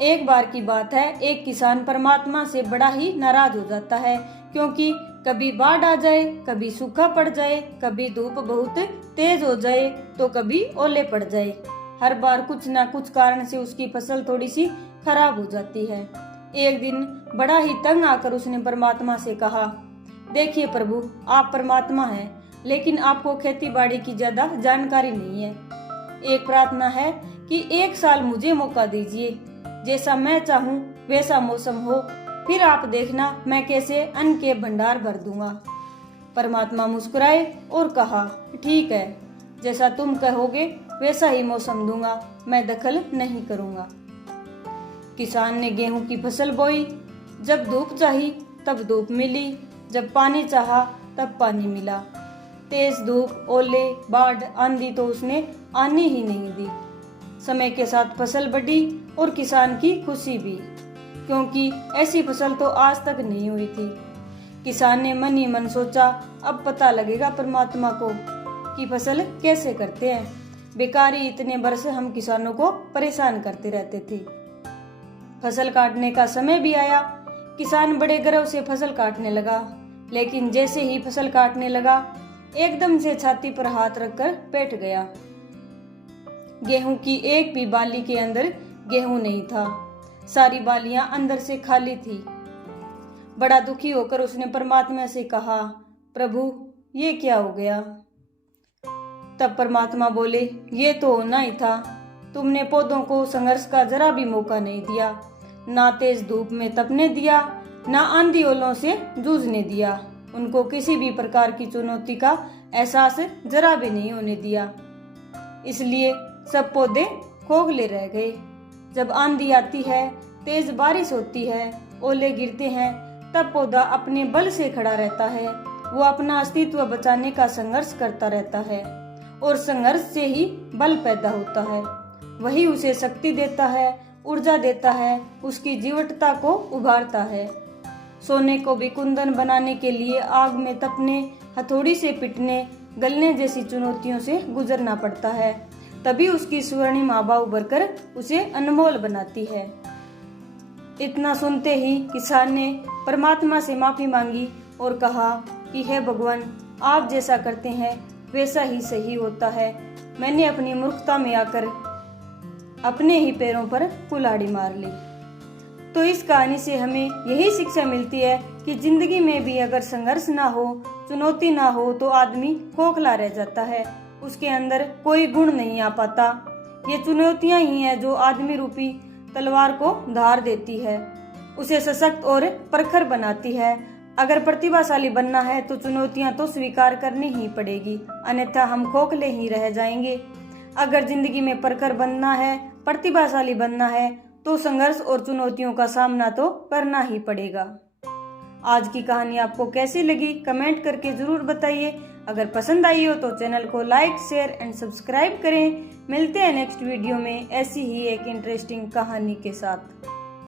एक बार की बात है, एक किसान परमात्मा से बड़ा ही नाराज हो जाता है, क्योंकि कभी बाढ़ आ जाए, कभी सूखा पड़ जाए, कभी धूप बहुत तेज हो जाए तो कभी ओले पड़ जाए। हर बार कुछ ना कुछ कारण से उसकी फसल थोड़ी सी खराब हो जाती है। एक दिन बड़ा ही तंग आकर उसने परमात्मा से कहा, देखिए प्रभु, आप परमात्मा हैं, लेकिन आपको खेती बाड़ी की ज्यादा जानकारी नहीं है। एक प्रार्थना है कि एक साल मुझे मौका दीजिए, जैसा मैं चाहूँ वैसा मौसम हो, फिर आप देखना मैं कैसे अन्न के भंडार भर दूंगा। परमात्मा मुस्कुराए और कहा, ठीक है, जैसा तुम कहोगे वैसा ही मौसम दूंगा, मैं दखल नहीं करूंगा। किसान ने गेहूं की फसल बोई। जब धूप चाही तब धूप मिली, जब पानी चाहा तब पानी मिला। तेज धूप, ओले, बाढ़, आंधी तो उसने आने ही नहीं दी। समय के साथ फसल बढ़ी और किसान की खुशी भी, क्योंकि ऐसी फसल तो आज तक नहीं हुई थी। किसान ने मन ही मन सोचा, अब पता लगेगा परमात्मा को कि फसल कैसे करते हैं। बेकार ही इतने वर्ष हम किसानों को परेशान करते रहते थे। फसल काटने का समय भी आया। किसान बड़े गर्व से फसल काटने लगा, लेकिन जैसे ही फसल काटने लगा, एकदम से छाती पर हाथ रखकर बैठ गया। गेहूं की एक भी बाली के अंदर गेहूं नहीं था। सारी बालियां अंदर से खाली थी। बड़ा दुखी होकर उसने परमात्मा से कहा, प्रभु, ये क्या हो गया? तब परमात्मा बोले, ये तो होना ही था। तुमने पौधों को संघर्ष का जरा भी मौका नहीं दिया, ना तेज धूप में तपने दिया, ना आंधी ओलों से जूझने दिया। उनको किसी भी प्रकार की चुनौती का एहसास जरा भी नहीं होने दिया। इसलिए सब पौधे खोखले रह गए। जब आंधी आती है, तेज बारिश होती है, ओले गिरते हैं, तब पौधा अपने बल से खड़ा रहता है। वो अपना अस्तित्व बचाने का संघर्ष करता रहता है, और संघर्ष से ही बल पैदा होता है। वही उसे शक्ति देता है, ऊर्जा देता है, उसकी जीवटता को उभारता है। सोने को भी कुंदन बनाने के लिए आग में तपने, हथौड़ी से पिटने, गलने जैसी चुनौतियों से गुजरना पड़ता है, तभी उसकी स्वर्णिम आभा उभर कर उसे अनमोल बनाती है। इतना सुनते ही किसान ने परमात्मा से माफी मांगी और कहा कि हे भगवान, आप जैसा करते हैं वैसा ही सही होता है। मैंने अपनी मूर्खता में आकर अपने ही पैरों पर कुल्हाड़ी मार ली। तो इस कहानी से हमें यही शिक्षा मिलती है कि जिंदगी में भी अगर संघर्ष ना हो, चुनौती ना हो, तो आदमी खोखला रह जाता है, उसके अंदर कोई गुण नहीं आ पाता। ये चुनौतियां ही हैं जो आदमी रूपी तलवार को धार देती है, उसे सशक्त और प्रखर बनाती है। अगर प्रतिभाशाली बनना है तो चुनौतियां तो स्वीकार करनी ही पड़ेगी, अन्यथा हम खोखले ही रह जाएंगे। अगर जिंदगी में प्रखर बनना है, प्रतिभाशाली बनना है, तो संघर्ष और चुनौतियों का सामना तो करना ही पड़ेगा। आज की कहानी आपको कैसी लगी कमेंट करके जरूर बताइए। अगर पसंद आई हो तो चैनल को लाइक, शेयर एंड सब्सक्राइब करें। मिलते हैं नेक्स्ट वीडियो में ऐसी ही एक इंटरेस्टिंग कहानी के साथ।